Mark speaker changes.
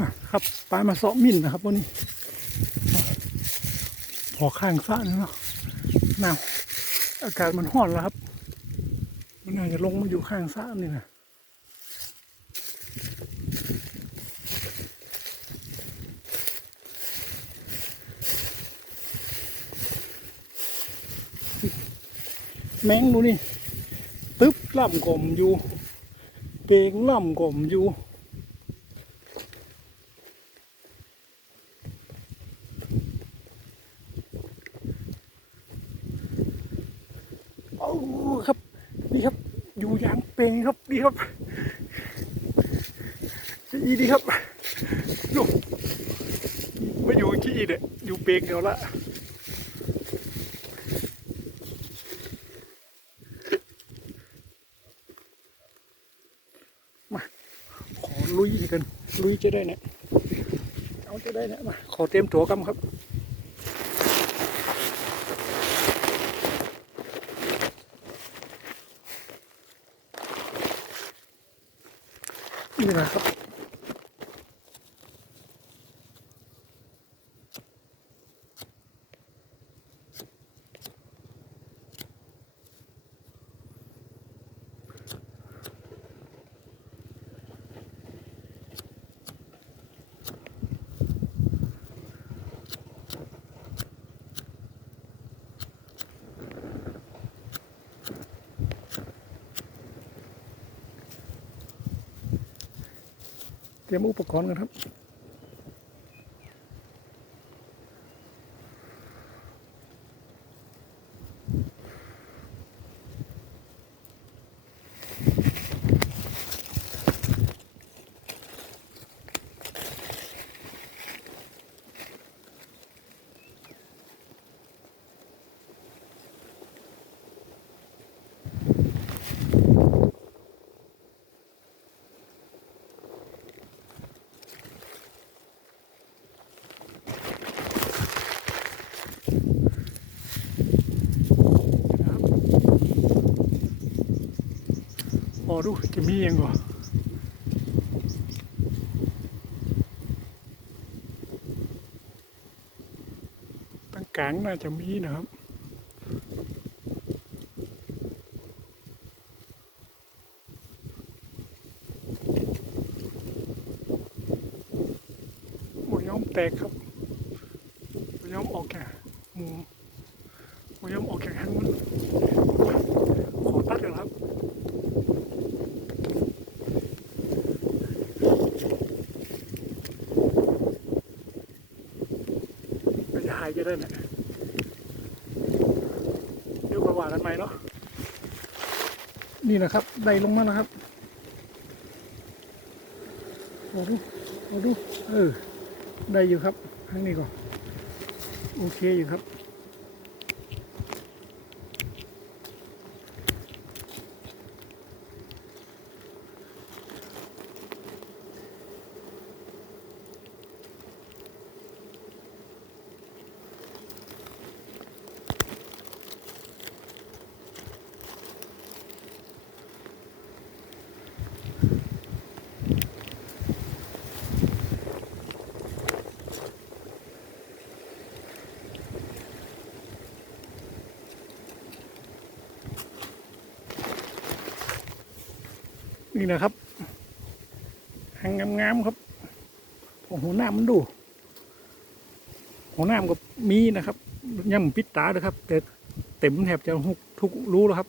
Speaker 1: มาครับปลามาเสาะมินนะครับวันนี้พอข้างสระนี่เนาะหนาวอากาศมันร้อนแล้วครับ มันน่าจะลงมาอยู่ข้างสระนี่นะแมงดูนี่ตึ๊บล่ำกลมอยู่เปงล่ำกลมอยู่ โอ้ครับ นี่ครับ อยู่อย่างเปงครับนี่ครับอีดีครับดูไม่อยู่ที่อีเนี่ยอยู่เปงเดียวละมาขอลุยกัน ลุยจะได้เนี่ยเอาจะได้เนี่ยมาขอเตรียมตัวกันครับ นี่นะ เตรียมอุปกรณ์กันครับนะครับ พอดูจะมียังก่อตั้งกลางน่าจะมีนะครับหมยอมแตกครับหมยอมออกแก่หมูหมยอมออกแก่ทั้งมันขอตัดเลยครับ มันจะหา ยจะได้เนี่ยเดี๋ยวค่อยว่ากันไหมเนาะนี่นะครับได้ลงมานะครับโอ้ดูโอ้ดูเออได้อยู่ครับทั้งนี้ก่อนโอเคอยู่ครับ นี่นะครับหางงามๆครับโอ้โหหน้ามันดู หัวหน้ามันก็มีนะครับย่ำปิดตาเลยครับ แต่เต็มแถบจะทุกทุกรู้แล้วครับ